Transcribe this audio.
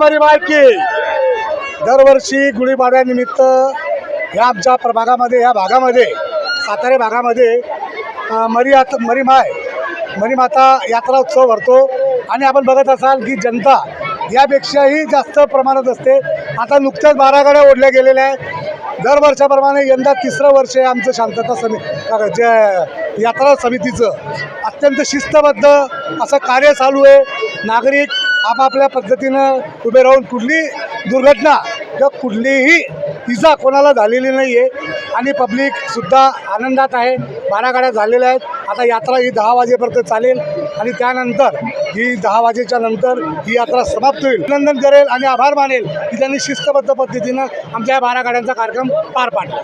बोल मरी मायकी दरवर्षी गुढीपाड्यानिमित्त ह्या आमच्या प्रभागामध्ये ह्या भागामध्ये सातारा भागामध्ये मरी आत मरी माय यात्रा उत्सव भरतो. आणि आपण बघत असाल की जनता यापेक्षाही जास्त प्रमाणात असते. आता नुकत्याच बारा गाड्या ओढल्या गेलेल्या आहेत. दरवर्षाप्रमाणे यंदा तिसरं वर्ष आहे आमचं शांतता समी जे यात्रा समितीचं. अत्यंत शिस्तबद्ध असं कार्य चालू आहे. नागरिक आपापल्या पद्धतीनं उभे राहून कुठली दुर्घटना किंवा कुठलीही इजा कोणाला झालेली नाही आहे आणि पब्लिकसुद्धा आनंदात आहे. बारागाड्या झालेल्या आहेत. आता यात्रा ही दहा वाजेपर्यंत चालेल. आणि त्यानंतर ही दहा वाजेच्या नंतर ही यात्रा समाप्त होईल. अभिनंदन करेल आणि आभार मानेल की त्यांनी शिस्तबद्ध पद्धतीनं आमच्या या बारागाड्यांचा कार्यक्रम पार पाडला.